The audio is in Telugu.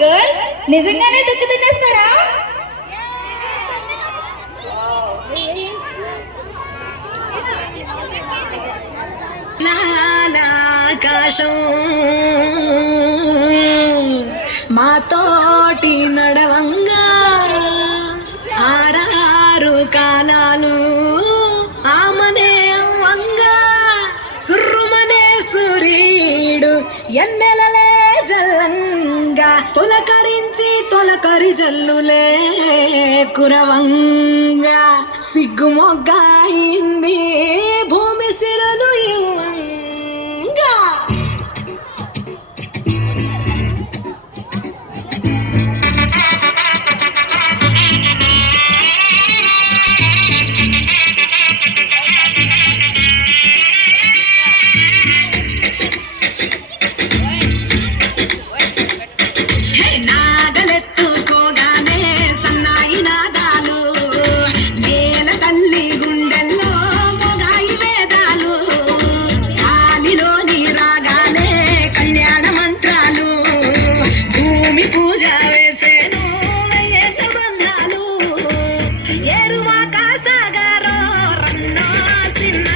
గర్ల్స్ నిజంగానే దుక్కు తినేస్తారా? ఆకాశం మాతోటి నడవంగా ఆరారు కాలాలు ఆమనే అవ్వంగా సుర్రుమనే సూర్యుడు ఎన్నెలలే జల్లంగా తొలకరి జల్లులే కురవంగా సిగ్గుమొగ్గాయింది భూమి సిరలు ఇవ్వంగా. నాగలెత్తుకోగానే సన్నాయి నాదాలు నేల తల్లి గుండెల్లో మొగాయి వేదాలు గాలిలోని రాగాలే కళ్యాణ మంత్రాలు భూమి పూజ వేసేను వెయ్యేళ్ళ బంధాలు ఎరువాక సాగరో రన్నో సిన్న